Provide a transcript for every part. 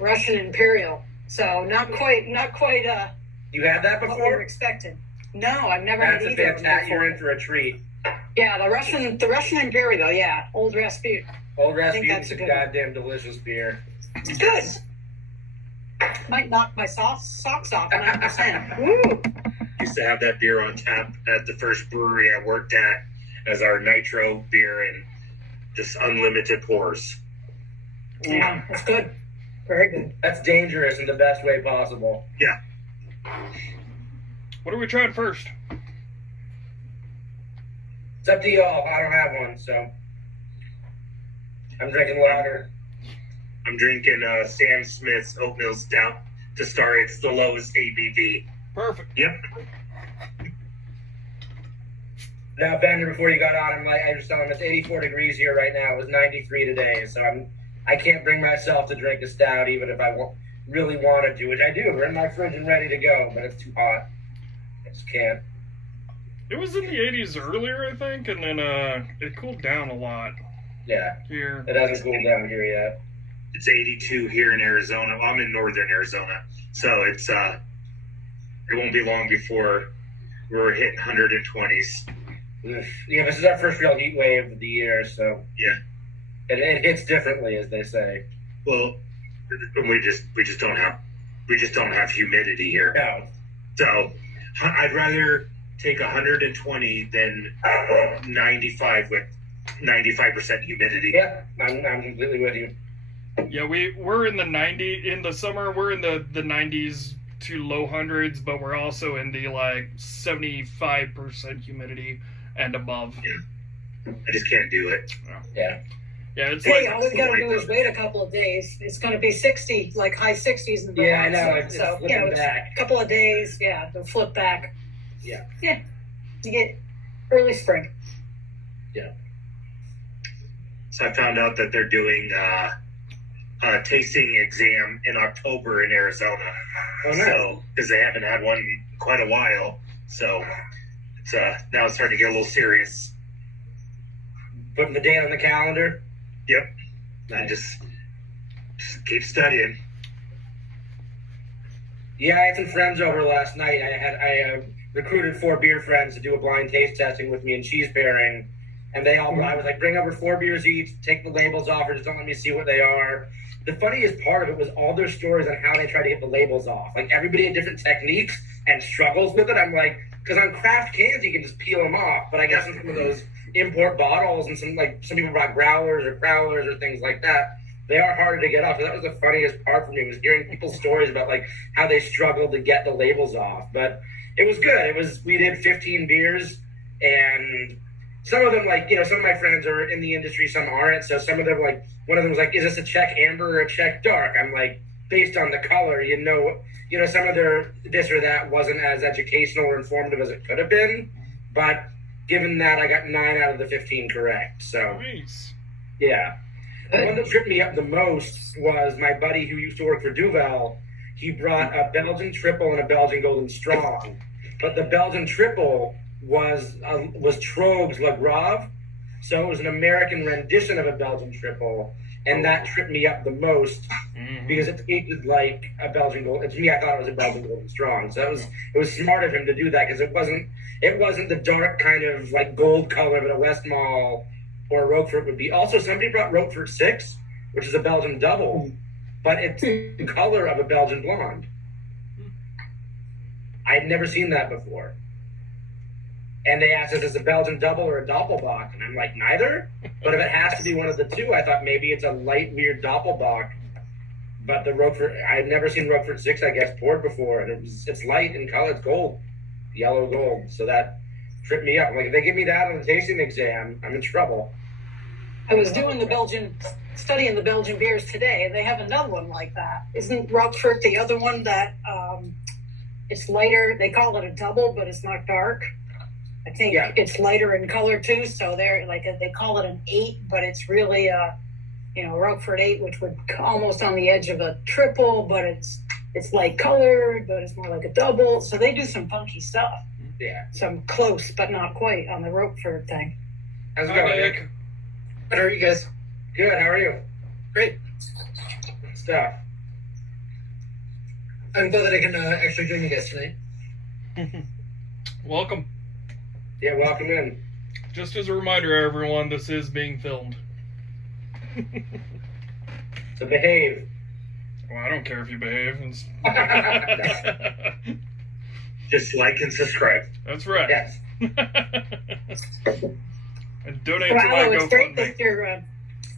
Russian Imperial. So not quite. You had that What we were before? expecting. No, I've never had That's a either of them fantastic. before. You're in for a treat. Yeah, the Russian Imperial. Yeah, Old Rasputin. Old I think Rasputin's that's a a good goddamn delicious beer. It's good. Might knock my socks off 9%. Woo! Used to have that beer on tap at the first brewery I worked at as our nitro beer and just unlimited pours. Yeah, that's good. Very good. That's dangerous in the best way possible. Yeah. What are we trying first? It's up to y'all. I don't have one, so I'm drinking lager. I'm drinking Sam Smith's Oatmeal Stout to start. It's the lowest ABV. Perfect. Yep. Now, Bender, before you got on, I was telling him it's 84 degrees here right now. It was 93 today, so I can't bring myself to drink a stout, even if I really wanted to, which I do. They're in my fridge and ready to go, but it's too hot. I just can't. It was in the 80s earlier, I think, and then it cooled down a lot Yeah, here. it hasn't cooled down here yet. It's 82 here in Arizona. Well, I'm in northern Arizona, so it's it won't be long before we're hitting 120s. Yeah, this is our first real heat wave of the year, so Yeah. it hits differently, as they say. Well, we just don't have humidity here. No, So I'd rather take 120 than 95 with 95% humidity. yeah, I'm completely with you. Yeah, we're in the 90 in the summer. We're in the 90s to low hundreds, but we're also in the like 75% humidity and above. I just can't do it. Yeah. Yeah, it's Hey, like all we got to do is wait a couple of days. It's going to be 60, like high 60s in the Yeah, I know. It's So, flipping it's back. a couple of days. Yeah, they'll flip back. Yeah. Yeah. You get early spring. So I found out that they're doing a tasting exam in October in Arizona. Oh, nice. So because they haven't had one in quite a while, so it's now it's starting to get a little serious. Putting the date on the calendar. Yep. Nice. And just keep studying. Yeah, I had some friends over last night. I recruited 4 beer friends to do a blind taste testing with me and cheese pairing, and they all. I was like, bring over 4 beers each, take the labels off, or just don't let me see what they are. The funniest part of it was all their stories on how they try to get the labels off. Like everybody had different techniques and struggles with it. I'm like, because on craft cans you can just peel them off, but I guess in some of those import bottles and some people brought growlers or crowlers or things like that, they are harder to get off. So that was the funniest part for me, was hearing people's stories about like how they struggled to get the labels off. But it was good. We did 15 beers, and some of them, like, some of my friends are in the industry, some aren't. So some of them, like, one of them was like, is this a Czech amber or a Czech dark? I'm like, based on the color, some of their this or that wasn't as educational or informative as it could have been. But given that, I got 9 out of the 15 correct. So, nice. yeah. The one that tripped me up the most was my buddy who used to work for Duvel. He brought a Belgian triple and a Belgian golden strong. But the Belgian triple was Trogues La Grave. So it was an American rendition of a Belgian triple. And that tripped me up the most because it tasted like a Belgian golden. To me, I thought it was a Belgian golden strong. So it was smart of him to do that, because it wasn't the dark kind of like gold color that a Westmalle or a Roquefort would be. Also, somebody brought Roquefort 6, which is a Belgian double, but it's the color of a Belgian blonde. I had never seen that before. And they asked if it's a Belgian double or a Doppelbock, and I'm like, neither. But if it has to be one of the two, I thought maybe it's a light, weird Doppelbock. But the Roquefort, I had never seen Roquefort 6, I guess, poured before, and it's light in color, it's gold, yellow gold. So that tripped me up. I'm like, if they give me that on the tasting exam, I'm in trouble. I was studying the Belgian beers today, and they have another one like that. Isn't Roquefort the other one that it's lighter? They call it a double, but it's not dark. I think it's lighter in color too. So they're like, they call it an 8, but it's really a Roquefort 8, which would almost on the edge of a triple, but it's light colored, but it's more like a double. So they do some funky stuff. Yeah. Some close, but not quite on the Roquefort thing. How's it Hi, going, Nick. Nick? How are you guys? Good. How are you? Great. Good stuff. I'm glad that I can actually join you guys tonight. Welcome. Yeah, welcome in. Just as a reminder, everyone, this is being filmed. So behave. Well, I don't care if you behave. Just like and subscribe. That's right. Yes. And donate to my Well, it's great GoFundMe. that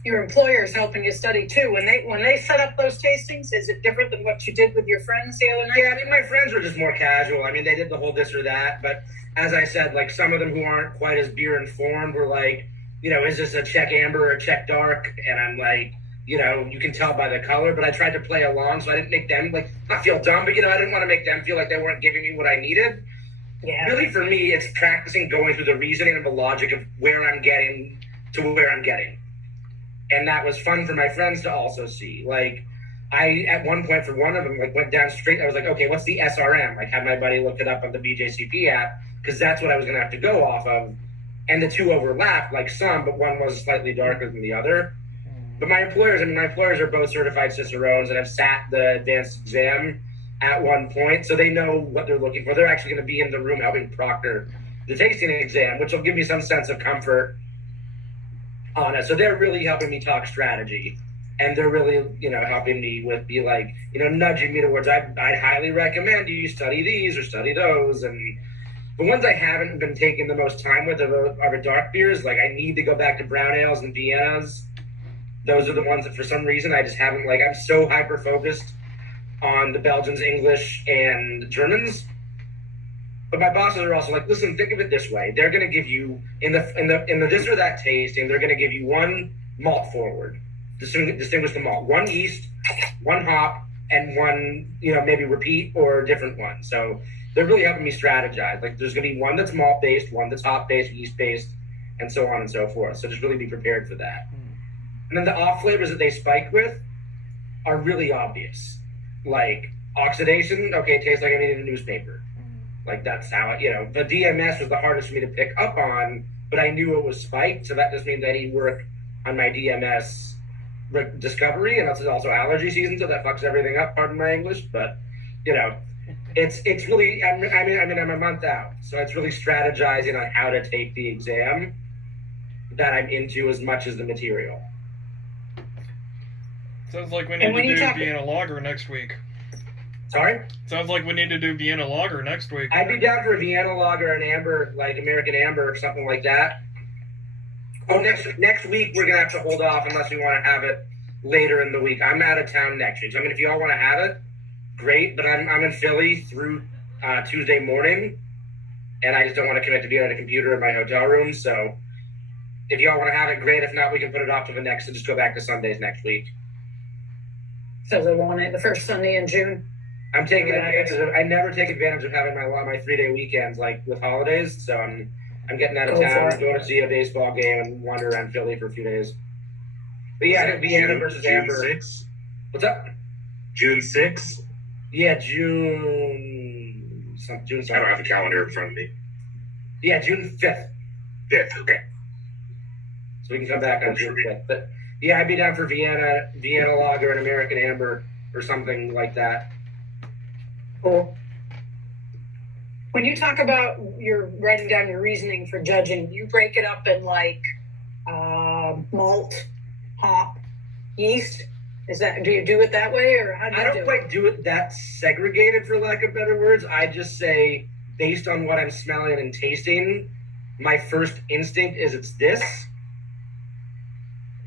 your employer is helping you study too. When they set up those tastings, is it different than what you did with your friends the other night? Yeah, I mean, my friends were just more casual. I mean, they did the whole this or that, but as I said, like some of them who aren't quite as beer informed were like, you know, is this a Czech amber or a Czech dark? And I'm like, you know, you can tell by the color, but I tried to play along, so I didn't make them like not feel dumb, but you know, I didn't want to make them feel like they weren't giving me what I needed. Yeah. Really, for me, it's practicing going through the reasoning and the logic of where I'm getting to where I'm getting. And that was fun for my friends to also see. Like, I, at one point, for one of them, like, went down straight. I was like, okay, what's the SRM? Like, had my buddy look it up on the BJCP app, because that's what I was going to have to go off of. And the two overlapped, like some, but one was slightly darker than the other. But my employers are both certified Cicerones and have sat the advanced exam at one point, so they know what they're looking for. They're actually going to be in the room helping proctor the tasting exam, which will give me some sense of comfort on it. So they're really helping me talk strategy, and they're really, you know, helping me with be like, you know, nudging me towards I highly recommend you study these or study those. And the ones I haven't been taking the most time with are dark beers. Like, I need to go back to brown ales and Viennas. Those are the ones that for some reason I just haven't, like, I'm so hyper focused on the Belgians, English, and Germans. But my bosses are also like, listen, think of it this way. They're going to give you, in the this or that tasting, they're going to give you one malt forward, distinguish the malt, one yeast, one hop, and one, you know, maybe repeat or different one. So they're really helping me strategize. Like, there's going to be one that's malt-based, one that's hop-based, yeast-based, and so on and so forth. So just really be prepared for that. And then the off flavors that they spike with are really obvious. Like, oxidation, okay, it tastes like I'm eating a newspaper. Like, that's how it, you know. The DMS was the hardest for me to pick up on, but I knew it was spiked, so that just means I need work on my DMS discovery, and that's also allergy season, so that fucks everything up, pardon my English, but, you know, it's really, I'm a month out, so it's really strategizing on how to take the exam that I'm into as much as the material. Sounds like we need to do Vienna Lager next week. Sorry? Sounds like we need to do Vienna Lager next week. I'd be down for a Vienna Lager and amber, like American amber or something like that. Oh, next week we're going to have to hold off unless we want to have it later in the week. I'm out of town next week. So, I mean, if you all want to have it, great. But I'm in Philly through Tuesday morning, and I just don't want to commit to being on a computer in my hotel room. So if you all want to have it, great. If not, we can put it off to the next and just go back to Sundays next week. So they want it the first Sunday in June. I'm taking advantage of. I never take advantage of having my 3-day weekends like with holidays. So I'm getting out of town, going to see a baseball game, and wander around Philly for a few days. But yeah, I think Vienna versus Amber. June 6th? What's up? June 6th? Yeah, June. I don't have a calendar in front of me. Yeah, June 5th. 5th, okay. So we can come back on June 5th. But yeah, I'd be down for Vienna Lager, and American Amber, or something like that. Cool. When you talk about you're writing down your reasoning for judging, you break it up in like malt, hop, yeast. Do you do it that way, or how do you I don't quite do it that segregated, for lack of better words. I just say, based on what I'm smelling and tasting, my first instinct is it's this.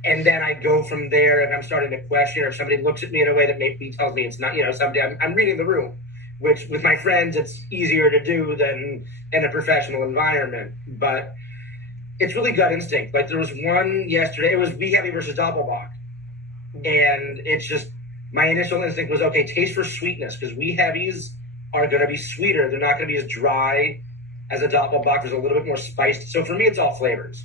And then I go from there if I'm starting to question, or if somebody looks at me in a way that maybe tells me it's not, you know, somebody, I'm reading the room, which with my friends, it's easier to do than in a professional environment. But it's really gut instinct. Like, there was one yesterday, it was Wee Heavy versus Doppelbock. And it's just, my initial instinct was, okay, taste for sweetness, because Wee Heavies are going to be sweeter. They're not going to be as dry as a Doppelbock. There's a little bit more spiced. So for me, it's all flavors.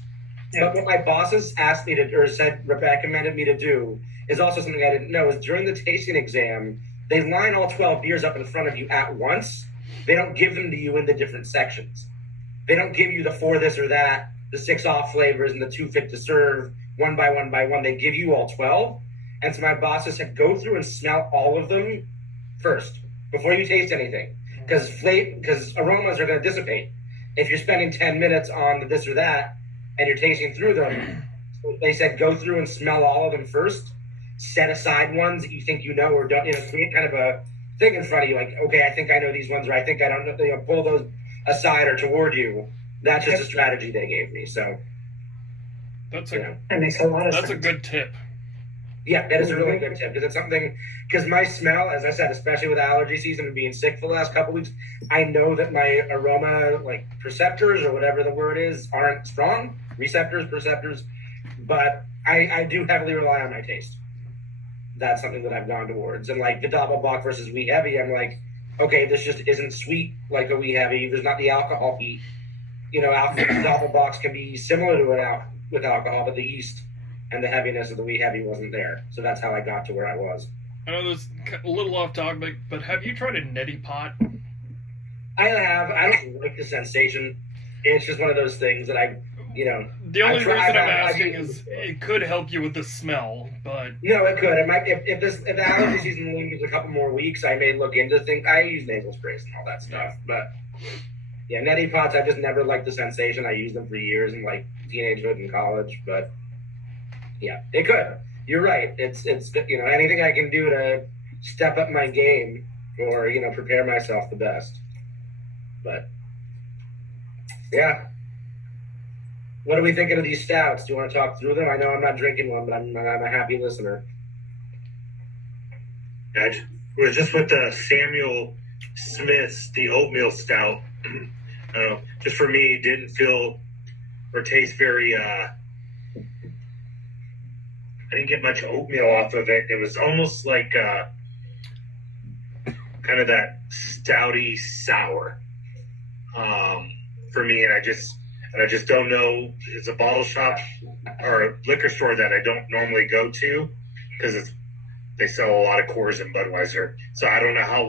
Yeah. But what my bosses asked me to, or said, recommended me to do, is also something I didn't know, is during the tasting exam, they line all 12 beers up in front of you at once. They don't give them to you in the different sections. They don't give you the 4 this or that, the 6 off flavors, and the 2 fit to serve, one by one by one. They give you all 12. And so my bosses said, go through and smell all of them first. before you taste anything, because aromas are going to dissipate. If you're spending 10 minutes on this or that, and you're tasting through them, they said go through and smell all of them first. Set aside ones that you think you know or don't. Create kind of a thing in front of you, like, okay, I think I know these ones, or I think I don't know. Pull those aside or toward you. That's just a strategy they gave me. So That's that makes a lot of sense. a good tip. Yeah, that is a really good tip because it's something. Because my smell, as I said, especially with allergy season and being sick for the last couple weeks, I know that my aroma, like perceptors or whatever the word is, aren't strong. Receptors, perceptors, but I do heavily rely on my taste. That's something that I've gone towards. And like the Doppelbock versus wheat heavy, I'm like, okay, this just isn't sweet like a wheat heavy. There's not the alcohol heat. Doppelbocks can be similar to it with alcohol, but the yeast and the heaviness of the wheat heavy wasn't there. So that's how I got to where I was. I know this is a little off topic, but have you tried a neti pot? I have. I don't like the sensation. It's just one of those things that The only reason I'm asking is it could help you with the smell, but no, it could. It might. If the allergy season leaves a couple more weeks, I may look into things. I use nasal sprays and all that stuff, but yeah, neti pots. I've just never liked the sensation. I used them for years in like teenagehood and college, but yeah, it could. You're right. It's anything I can do to step up my game or prepare myself the best. But yeah. What are we thinking of these stouts? Do you want to talk through them? I know I'm not drinking one, but I'm a happy listener. We're just with the Samuel Smith's, the oatmeal stout. Just for me, it didn't feel or taste very. I didn't get much oatmeal off of it. It was almost like kind of that stouty sour for me, and I just don't know. It's a bottle shop or a liquor store that I don't normally go to because they sell a lot of Coors and Budweiser. So I don't know how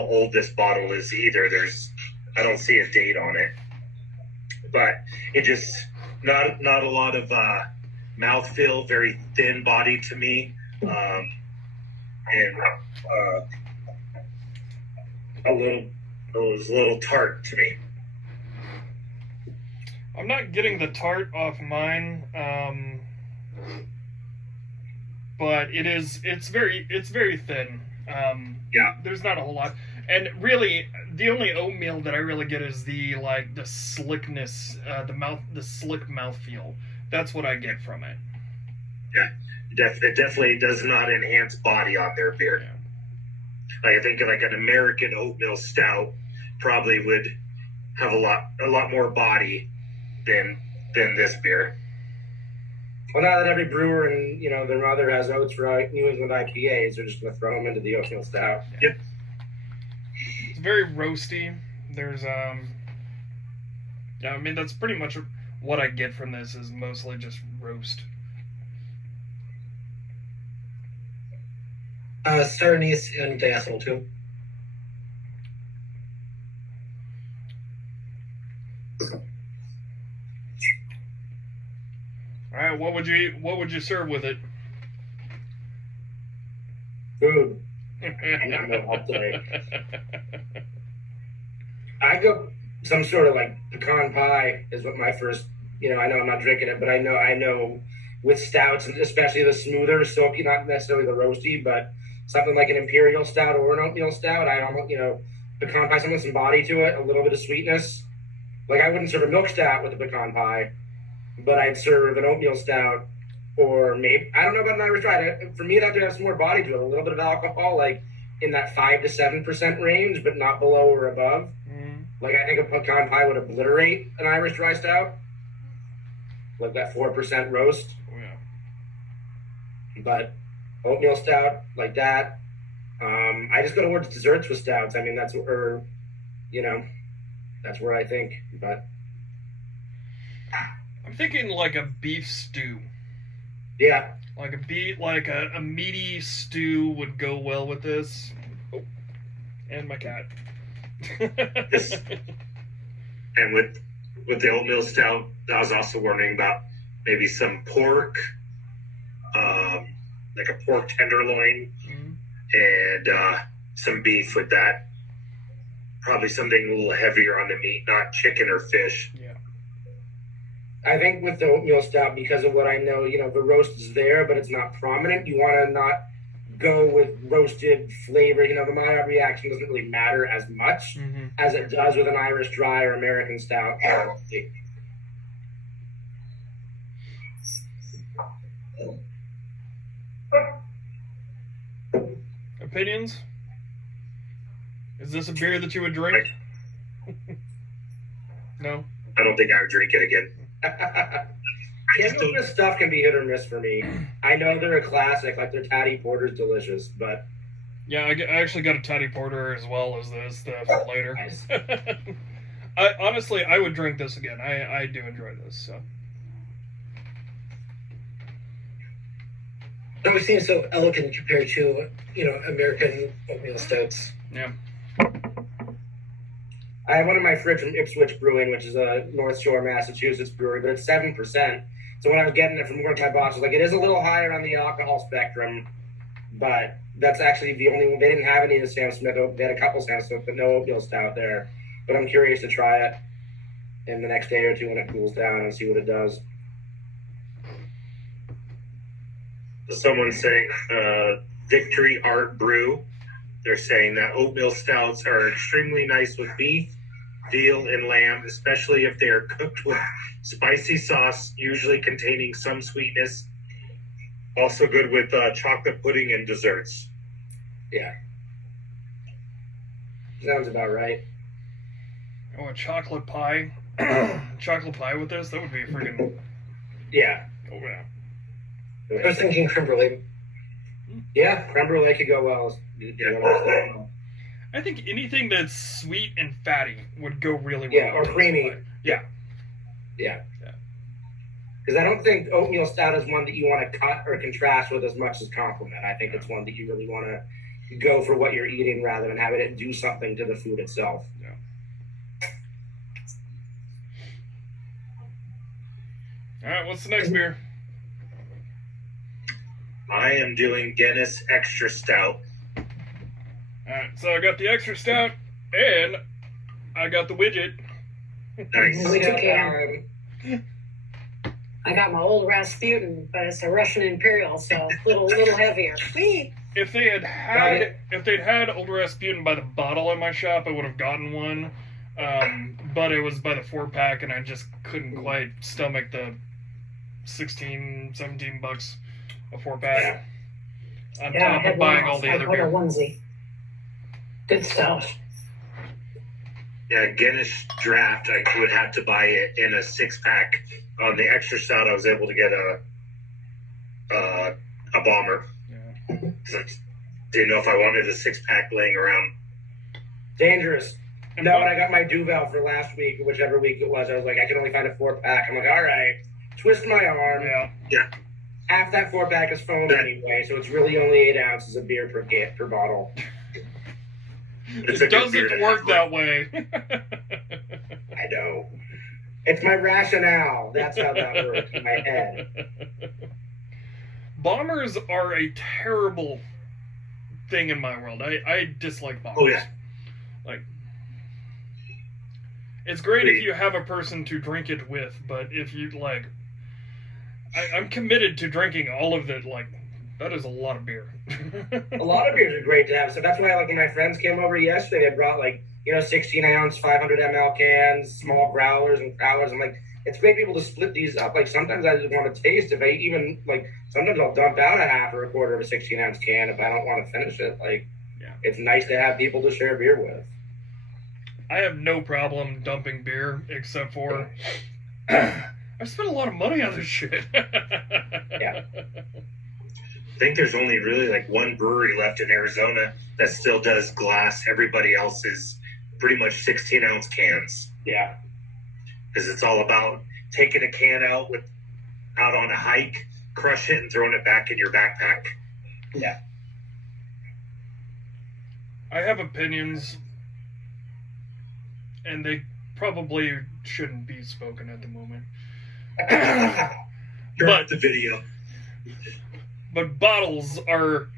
old this bottle is either. I don't see a date on it, but it just not a lot of mouthfeel, very thin body to me, and it was a little tart to me. I'm not getting the tart off mine, but it's very thin. Yeah. There's not a whole lot, and really, the only oatmeal that I really get is the slickness, the slick mouthfeel. That's what I get from it. Yeah, it definitely does not enhance body on their beer. Yeah. Like I think like an American oatmeal stout probably would have a lot more body than this beer. Well, now that every brewer and their mother has oats for New England IPAs, they're just going to throw them into the oatmeal stout. Yep. It's very roasty. There's I mean that's pretty much what I get from this is mostly just roast. Sarnies and diacetyl too. All right, what would you serve with it? Food. I go some sort of like pecan pie is what my first. I know I'm not drinking it, but I know with stouts and especially the smoother, silky, not necessarily the roasty, but something like an imperial stout or an oatmeal stout. I almost pecan pie, something with some body to it, a little bit of sweetness. Like I wouldn't serve a milk stout with a pecan pie, but I'd serve an oatmeal stout, or maybe I don't know about an Irish rye. For me, that would have some more body to it, a little bit of alcohol, like in that 5 to 7% range, but not below or above. Mm. Like I think a pecan pie would obliterate an Irish dry stout, like that 4% roast. Oh, yeah. But oatmeal stout like that. I just go towards desserts with stouts. I mean, that's where I think. But I'm thinking like a beef stew. yeah, Like a meaty stew would go well with this. Oh, and my cat. Yes. And with the oatmeal stout, I was also wondering about maybe some pork, like a pork tenderloin, Mm. and some beef with that. Probably something a little heavier on the meat, not chicken or fish. Yeah. I think with the oatmeal stout, because of what I know, the roast is there, but it's not prominent. You want to not go with roasted flavor. The Maillard reaction doesn't really matter as much as it does with an Irish dry or American stout. Opinions? Is this a beer that you would drink? No? I don't think I would drink it again. This stuff can be hit or miss for me. I know they're a classic, like their Tatty Porter's delicious, but... Yeah, I actually got a Tatty Porter as well as this for later. Nice. Honestly, I would drink this again. I do enjoy this, so... It always seems so elegant compared to, American oatmeal stouts. Yeah. I have one in my fridge from Ipswich Brewing, which is a North Shore, Massachusetts brewery, but it's 7%. So when I was getting it from work, my boss was like, it is a little higher on the alcohol spectrum, but that's actually the only one. They didn't have any of the Sam Smith. They had a couple Sam Smith, but no oatmeal stout there. But I'm curious to try it in the next day or two when it cools down and see what it does. Someone's saying Victory Art Brew. They're saying that oatmeal stouts are extremely nice with beef, veal, and lamb, especially if they are cooked with spicy sauce, usually containing some sweetness. Also good with chocolate pudding and desserts. Yeah. Sounds about right. Oh, a chocolate pie. Chocolate pie with this? That would be freaking... Yeah. Oh, yeah. I was thinking creme brulee. Yeah, creme brulee could go well. I think anything that's sweet and fatty would go really well. Yeah, or creamy. Yeah. Yeah. Because I don't think oatmeal stout is one that you want to cut or contrast with as much as complement. I think it's one that you really want to go for what you're eating rather than having it do something to the food itself. Yeah. All right, what's the next beer? I am doing Guinness Extra Stout. Alright, so I got the extra stout, and I got the widget. Nice. Widget can. I got my old Rasputin, but it's a Russian Imperial, so little heavier. Whee! If they'd had Old Rasputin by the bottle in my shop, I would have gotten one. But it was by the 4-pack, and I just couldn't quite stomach the $16, $17 a 4-pack. On top of buying all the other beer. I bought a onesie. Good stuff. Yeah, Guinness Draft, I would have to buy it in a 6-pack. On the extra stout, I was able to get a bomber. Yeah. So I didn't know if I wanted a 6-pack laying around. Dangerous. No, and I got my Duvel for last week, whichever week it was. I was like, I can only find a 4-pack. I'm like, all right, twist my arm. Yeah. Half that 4-pack is foam anyway, so it's really only 8 ounces of beer per bottle. It's It doesn't work that way. I know. It's my rationale. That's how that works in my head. Bombers are a terrible thing in my world. I dislike bombers. Oh, yeah. Like, it's great if you have a person to drink it with, but if you, like... I'm committed to drinking all of it, like... That is a lot of beer. A lot of beers are great to have. So that's why, like, when my friends came over yesterday, they brought, 16-ounce, 500 ml cans, small growlers and growlers. I'm like, it's great to be able to split these up. Like, sometimes I just want to taste. If I even, sometimes I'll dump out a half or a quarter of a 16-ounce can if I don't want to finish it. It's nice to have people to share beer with. I have no problem dumping beer, except for... I spent a lot of money on this shit. Yeah. I think there's only really one brewery left in Arizona that still does glass. Everybody else is pretty much 16-ounce cans. Yeah. Because it's all about taking a can out on a hike, crush it, and throwing it back in your backpack. Yeah. I have opinions, and they probably shouldn't be spoken at the moment. You're at the video. But bottles are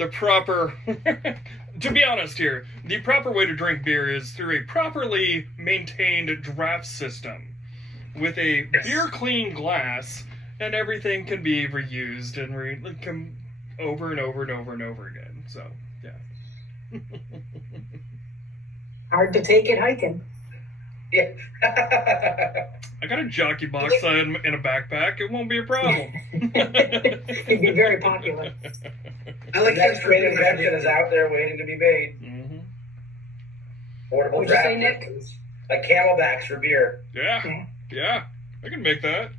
the proper to be honest here, the proper way to drink beer is through a properly maintained draft system with a beer clean glass, and everything can be reused and come over and over and over and over again. So yeah. Hard to take it hiking. Yeah. I got a jockey box in a backpack. It won't be a problem. You'd be very popular. I like The next that great invention is out there waiting to be made. Mm-hmm. Portable What'd you say, draft Nick? systems. Like camelbacks for beer. Yeah, I can make that.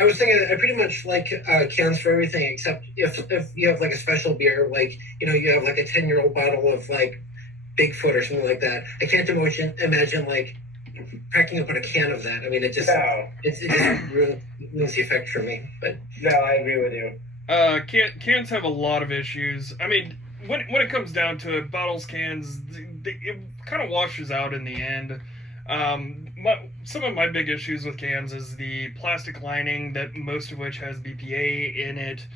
I was thinking I pretty much like cans for everything except if you have like a special beer, like you have like a 10-year-old bottle of like Bigfoot or something like that. I can't imagine like cracking open a can of that. I mean, it just ruins the effect for me. But No, I agree with you. Cans have a lot of issues. I mean, when it comes down to it, bottles, cans, it kind of washes out in the end. Some of my big issues with cans is the plastic lining, that most of which has BPA in it,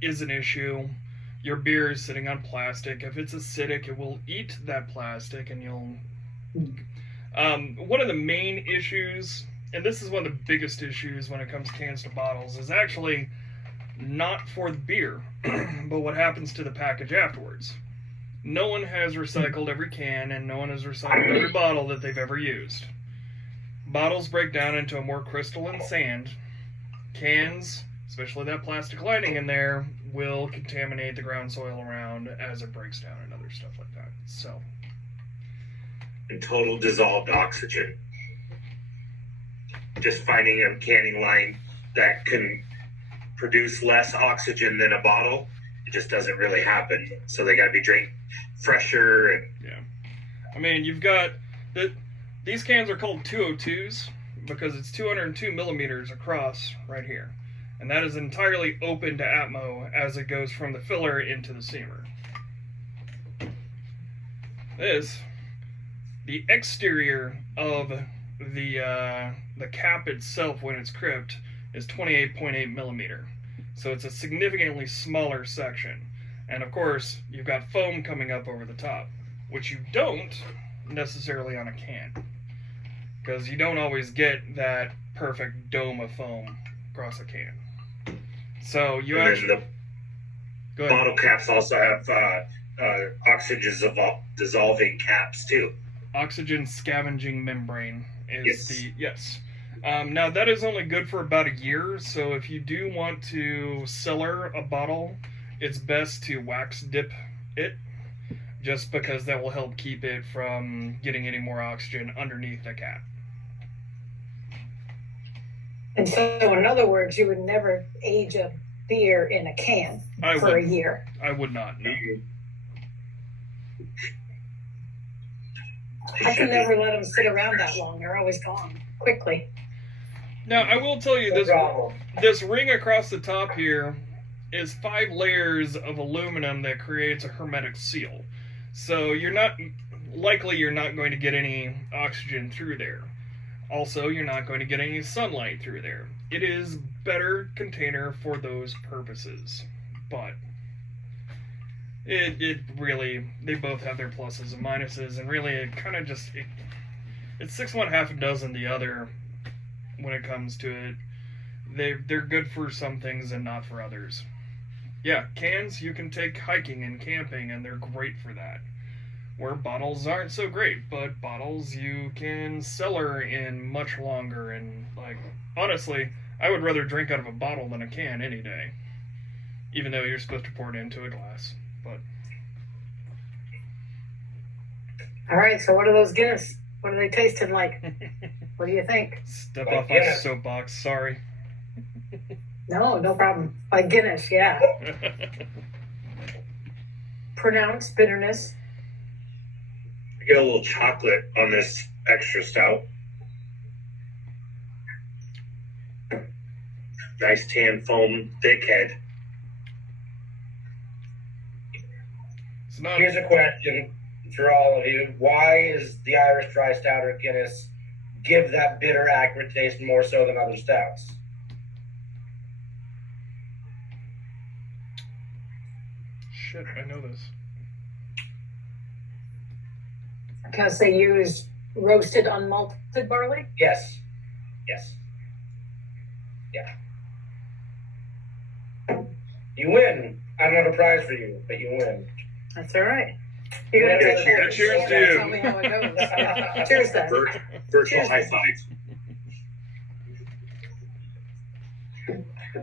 is an issue. Your beer is sitting on plastic. If it's acidic, it will eat that plastic, and you'll... one of the main issues, and this is one of the biggest issues when it comes cans to bottles, is actually not for the beer, but what happens to the package afterwards. No one has recycled every can, and no one has recycled every bottle that they've ever used. Bottles break down into a more crystalline sand. Cans, especially that plastic lining in there, will contaminate the ground soil around as it breaks down and other stuff like that. So, And total dissolved oxygen. Just finding a canning line that can produce less oxygen than a bottle, it just doesn't really happen. So they got to be drank fresher. And yeah. I mean, you've got... These cans are called 202s because it's 202 millimeters across right here. And that is entirely open to Atmo as it goes from the filler into the seamer. The exterior of the cap itself when it's crimped is 28.8 millimeter. So it's a significantly smaller section. And of course, you've got foam coming up over the top, which you don't necessarily on a can. Because you don't always get that perfect dome of foam across a can. So you actually... then the bottle caps also have oxygen dissolving caps too. Oxygen scavenging membrane is Yes. yes. Now that is only good for about a year, so if you do want to cellar a bottle, it's best to wax dip it, just because that will help keep it from getting any more oxygen underneath the cap. And so, in other words, you would never age a beer in a can for a year. I would not, no. I can never let them sit around that long. They're always gone quickly. Now, I will tell you, No problem. this ring across the top here is 5 layers of aluminum that creates a hermetic seal. So you're not going to get any oxygen through there. Also, you're not going to get any sunlight through there. It is better container for those purposes. But it really, they both have their pluses and minuses, and really it kind of just, it's 6 one, half a dozen the other when it comes to it. They're good for some things and not for others. Yeah, cans you can take hiking and camping, and they're great for that. Where bottles aren't so great, but bottles you can cellar in much longer, and like, honestly, I would rather drink out of a bottle than a can any day. Even though you're supposed to pour it into a glass, but... All right, so what are those Guinness? What are they tasting like? What do you think? Step Like off my Guinness. soapbox, sorry. No problem. Like Guinness, yeah. Pronounced bitterness. I get a little chocolate on this extra stout. Nice tan foam, thick head. It's not... Here's a question for all of you. Why is the Irish Dry Stout or Guinness give that bitter, acrid taste more so than other stouts? shit, I know this. Because they use roasted unmalted barley. Yes. Yes. Yeah. You win. I don't have a prize for you, but you win. That's all right. You're gonna Yeah, take care of cheers it. to you. Tell me how it goes. Yeah. Cheers, then. Virtual Cheers. high five.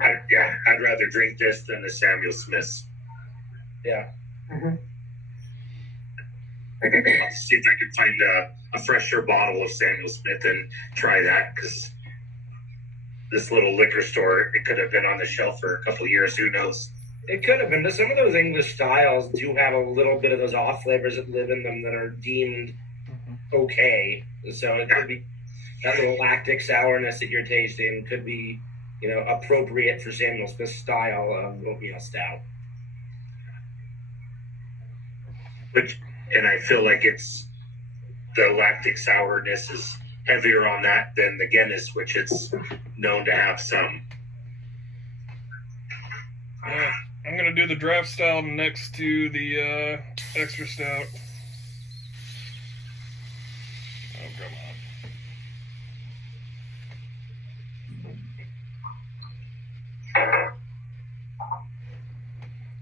I'd rather drink this than the Samuel Smiths. Yeah. Mhm. I'll see if I can find a fresher bottle of Samuel Smith and try that, because this little liquor store, it could have been on the shelf for a couple years. Who knows? It could have been, but some of those English styles do have a little bit of those off flavors that live in them that are deemed okay. So it could be that little lactic sourness that you're tasting could be, appropriate for Samuel Smith's style of oatmeal stout. And I feel like it's the lactic sourness is heavier on that than the Guinness, which it's known to have some. I'm gonna do the draft stout next to the extra stout. Oh, come on.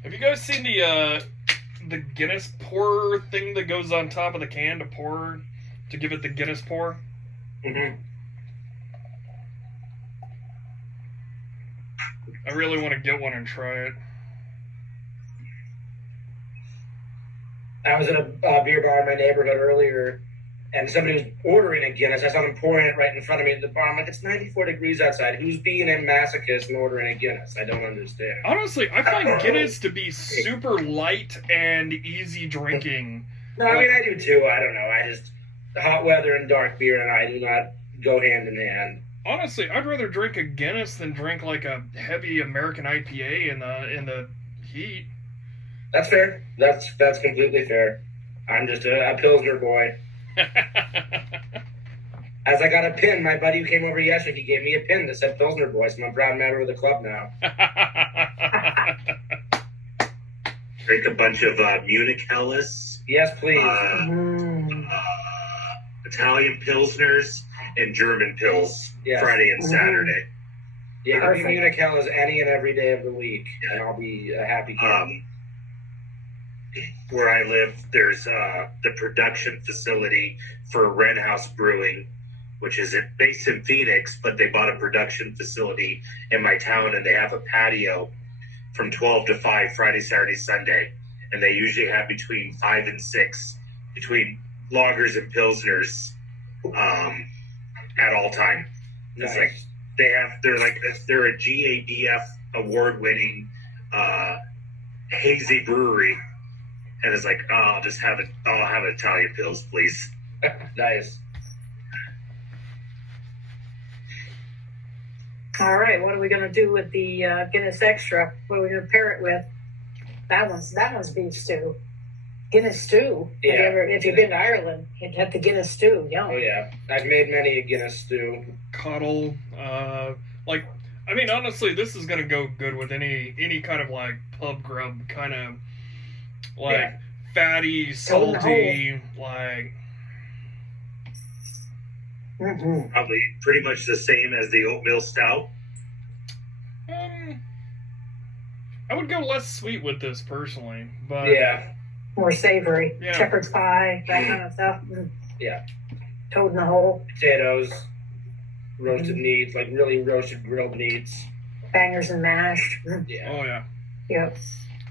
Have you guys seen the Guinness pour thing that goes on top of the can to give it the Guinness pour? Mm-hmm. I really want to get one and try it. I was in a beer bar in my neighborhood earlier, and somebody was ordering a Guinness. I saw them pouring it right in front of me at the bar. I'm like, it's 94 degrees outside. Who's being a masochist and ordering a Guinness? I don't understand. Honestly, I find Guinness to be super light and easy drinking. No, I mean, I do too. I don't know. Hot weather and dark beer and I do not go hand in hand. Honestly, I'd rather drink a Guinness than drink like a heavy American IPA in the heat. That's fair. That's completely fair. I'm just a Pilsner boy. As I got a pin, my buddy who came over yesterday, he gave me a pin that said Pilsner boy, so I'm a proud member of the club now. Drink a bunch of Munich Helles. Yes, please. Italian Pilsners and German Pils. Yes. Friday and Saturday. Yeah, give me Perfect. Munich Helles any and every day of the week, and I'll be a happy kid. Where I live, there's the production facility for Red House Brewing, which is based in Phoenix, but they bought a production facility in my town, and they have a patio from 12 to 5 Friday, Saturday, Sunday, and they usually have between 5 and 6 between lagers and pilsners at all time. It's Nice. like they're a GABF award-winning hazy brewery. And it's like, I'll have an Italian Pils, please. Nice. All right, what are we going to do with the Guinness Extra? What are we going to pair it with? That one's beef stew. Guinness stew. Yeah. If you've been to Ireland, you'd have the Guinness stew. Yum. Oh yeah, I've made many a Guinness stew. Coddle, honestly, this is gonna go good with any kind of like pub grub kind of like Yeah. fatty, salty, like. Mm-hmm. Probably pretty much the same as the oatmeal stout. I would go less sweet with this personally, but Yeah. More savory. Yeah. Shepherd's pie, that kind of stuff. Yeah. Toad in the hole. Potatoes, roasted meats, like really roasted grilled meats. Bangers and mash. Yeah. oh yeah. Yep.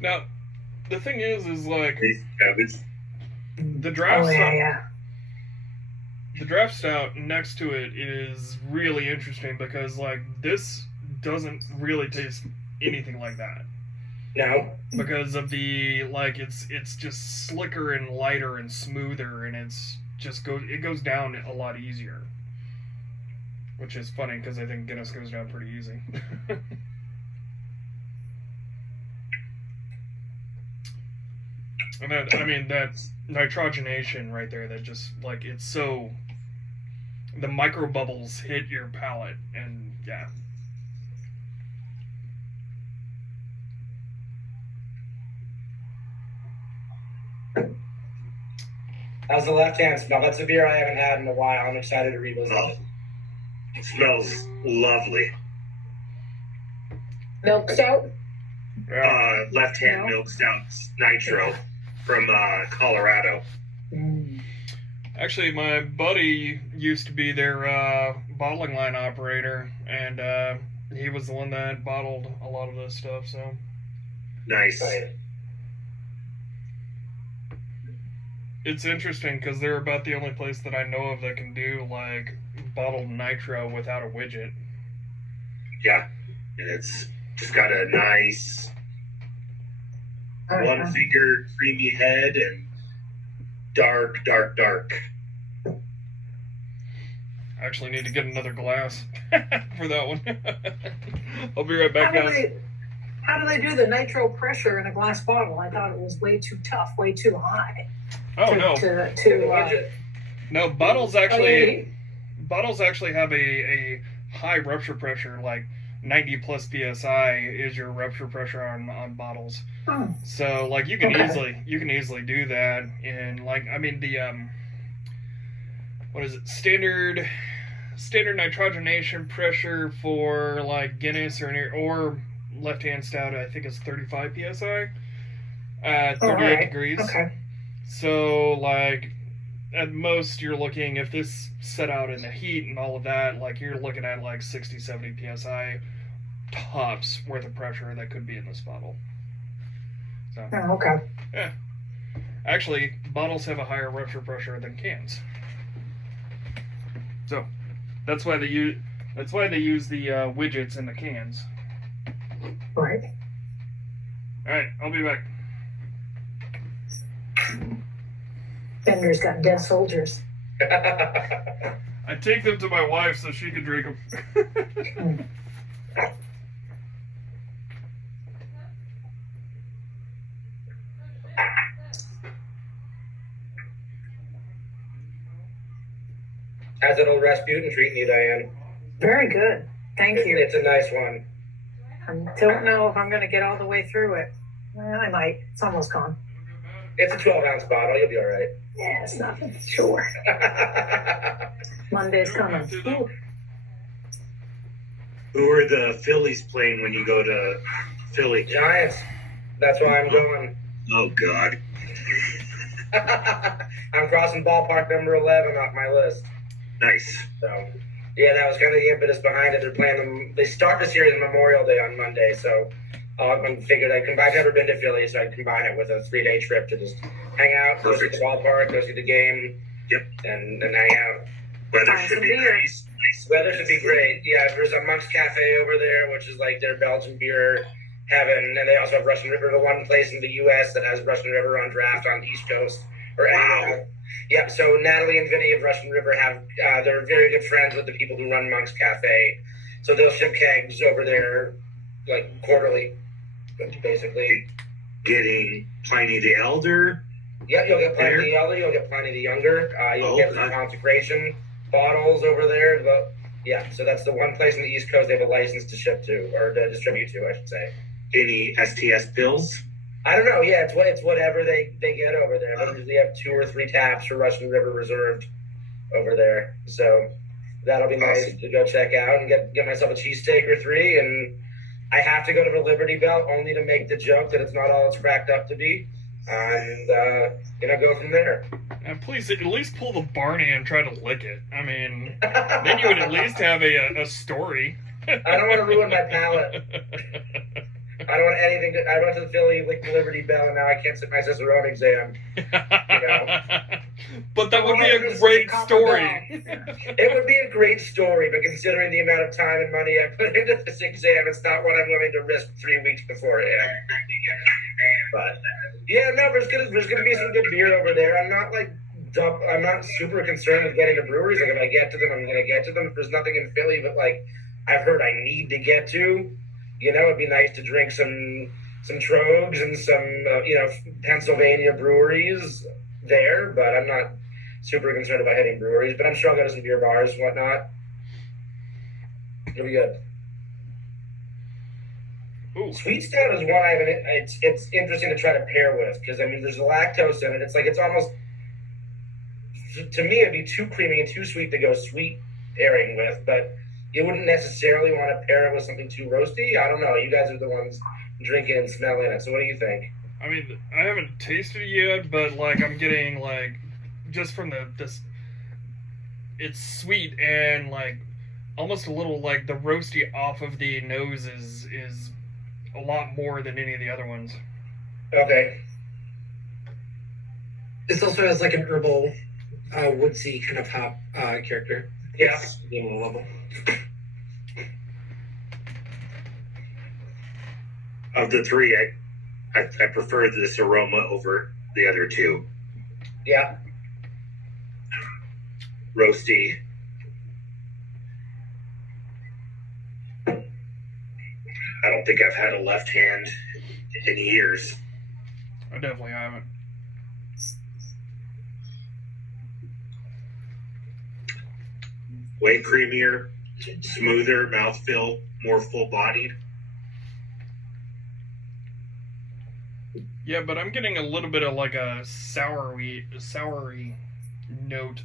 Now, the thing is like It's the draft Oh, stout. yeah. The draft stout next to it is really interesting because like this doesn't really taste anything like that. No. Because of the like it's just slicker and lighter and smoother and it goes down a lot easier, which is funny because I think Guinness goes down pretty easy. And that nitrogenation right there, that just like it's so the micro bubbles hit your palate and yeah. How's the left-hand smell? That's a beer I haven't had in a while. I'm excited to revisit Oh, it. it smells lovely. Milk stout? Left-hand No. milk stouts nitro from Colorado. Actually, my buddy used to be their bottling line operator, and he was the one that bottled a lot of this stuff. So Nice. it's interesting because they're about the only place that I know of that can do like bottled nitro without a widget. Yeah, and it's just got a nice one finger creamy head and dark. I actually need to get another glass for that one. I'll be right back, guys. How do they do the nitro pressure in a glass bottle? I thought it was way too tough, way too high. Oh no, no, bottles actually have a high rupture pressure, like 90 plus psi is your rupture pressure on bottles. Oh. So like you can easily do that in like the what is it, standard nitrogenation pressure for like Guinness or left hand stout, I think is 35 psi at 38 degrees. Okay. So like at most you're looking, if this set out in the heat and all of that, like you're looking at like 60-70 psi tops worth of pressure that could be in this bottle. So Okay. yeah, actually bottles have a higher rupture pressure than cans. So that's why they use the widgets in the cans. Right. All right, I'll be back. Bender's got dead soldiers. I take them to my wife so she can drink them. How's that old Rasputin treating you, Diane? Very good. Thank you. It's a nice one. I don't know if I'm going to get all the way through it. Well, I might. It's almost gone. It's a 12-ounce bottle. You'll be all right. Yeah, it's nothing. Sure. Monday's coming. Ooh. Who are the Phillies playing when you go to Philly? Giants. That's why I'm going. Oh, God. I'm crossing ballpark number 11 off my list. Nice. So, yeah, that was kind of the impetus behind it. They're playing them. They start the series Memorial Day on Monday, so I figured I've never been to Philly, so I'd combine it with a 3-day trip to just hang out, go see the ballpark, go see the game, and hang out. Weather should be nice. Weather should be great. Yeah, there's a Monk's Cafe over there, which is like their Belgian beer heaven, and they also have Russian River, the one place in the U.S. that has Russian River on draft on the East Coast. Wow. Yeah, so Natalie and Vinny of Russian River have they're very good friends with the people who run Monk's Cafe, so they'll ship kegs over there like quarterly, basically. Getting Pliny the Elder. Yeah, you'll get Pliny the Elder, you'll get Pliny the Younger, you'll get the consecration bottles over there. Yeah, so that's the one place in the East Coast they have a license to ship to, or to distribute to, I should say. Any STS pills? I don't know. Yeah, it's whatever they get over there. They usually have 2 or 3 taps for Russian River reserved over there. So that'll be nice to go check out and get myself a cheesesteak or 3. And I have to go to the Liberty Bell only to make the joke that it's not all it's cracked up to be. And, go from there. And please, at least pull the Barney and try to lick it. I mean, then you would at least have a story. I don't want to ruin my palate. I don't want anything I went to the Philly, licked the Liberty Bell, and now I can't sit my Cicerone exam. But that would be a great story. It would be a great story, but considering the amount of time and money I put into this exam, it's not what I'm willing to risk 3 weeks beforehand. But yeah, no, there's gonna be some good beer over there. I'm not super concerned with getting to breweries. Like if I get to them, I'm gonna get to them. If there's nothing in Philly, but like I've heard I need to get to. It'd be nice to drink some Trogs and some, Pennsylvania breweries there, but I'm not super concerned about hitting breweries, but I'm sure I'll go to some beer bars and whatnot. It'll be good. Ooh. Sweet Stout is one it's interesting to try to pair with, because, there's lactose in it. It's like, it's almost, to me, it'd be too creamy and too sweet to go sweet pairing with, but you wouldn't necessarily want to pair it with something too roasty. I don't know. You guys are the ones drinking and smelling it. So what do you think? I mean, I haven't tasted it yet, but like I'm getting like just from this, it's sweet and like almost a little like the roasty off of the nose is a lot more than any of the other ones. Okay. This also has like an herbal, woodsy kind of hop character. Yeah. Medium level. Of the three, I prefer this aroma over the other two. Yeah. Roasty. I don't think I've had a left hand in years. I definitely haven't. Way creamier, smoother mouthfeel, more full-bodied. Yeah, but I'm getting a little bit of like a soury note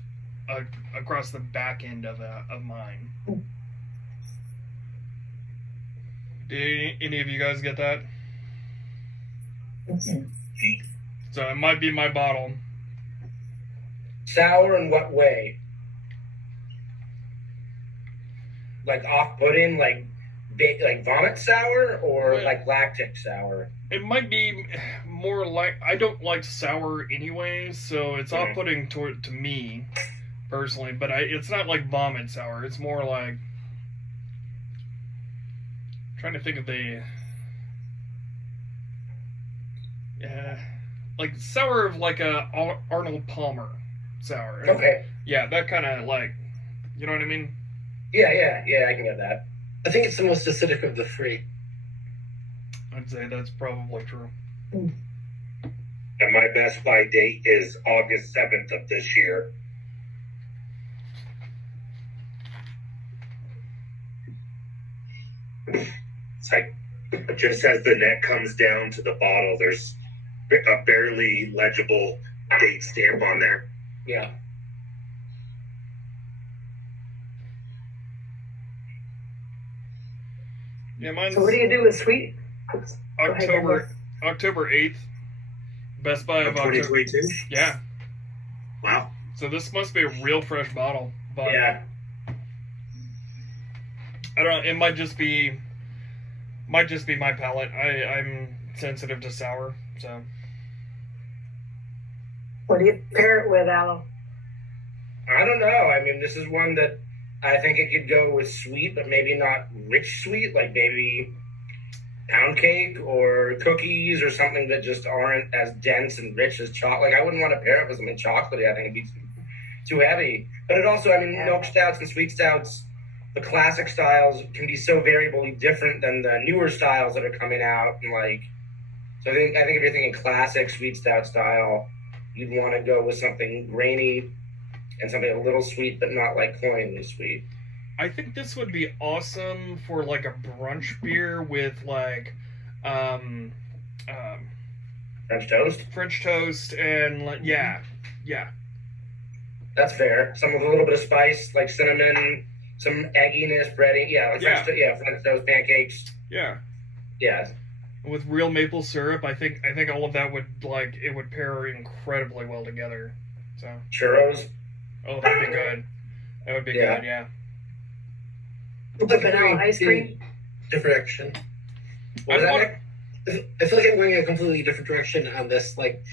across the back end of mine. Did any of you guys get that? So it might be my bottle. Sour in what way? Like off-putting, like vomit sour, or like lactic sour? It might be more like I don't like sour anyway, so it's off-putting to me personally. But it's not like vomit sour. It's more like trying to think of the like sour of like a Arnold Palmer sour. Okay. Yeah, that kind of like, you know what I mean? Yeah, I can get that. I think it's the most acidic of the three. I'd say that's probably true. And my Best Buy date is August 7th of this year. It's like, just as the neck comes down to the bottle, there's a barely legible date stamp on there. Yeah. Yeah, mine's So what do you do with sweet? October 8th. Best Buy of October. 2022? Yeah. Wow. So this must be a real fresh bottle. But Yeah. I don't know, it might just be my palate. I'm sensitive to sour, so What do you pair it with, Aloe? I don't know. I mean, this is one that I think it could go with sweet, but maybe not rich sweet, like maybe pound cake or cookies or something that just aren't as dense and rich as chocolate. Like I wouldn't want to pair it with something chocolatey. I think it'd be too heavy. But it also, I mean, milk stouts and sweet stouts, the classic styles can be so variably different than the newer styles that are coming out. And like, so I think if you're thinking classic sweet stout style, you'd want to go with something grainy and something a little sweet, but not like cloyingly sweet. I think this would be awesome for like a brunch beer with like French toast? French toast and like yeah. That's fair. Some with a little bit of spice, like cinnamon, some egginess, breading. Yeah, like French toast, pancakes. Yeah. Yeah. With real maple syrup, I think all of that would it would pair incredibly well together. So Churros. oh, that'd be good. That would be good, yeah. With vanilla ice cream? Different direction. What was that, Nick? I feel like I'm going a completely different direction on this. Like,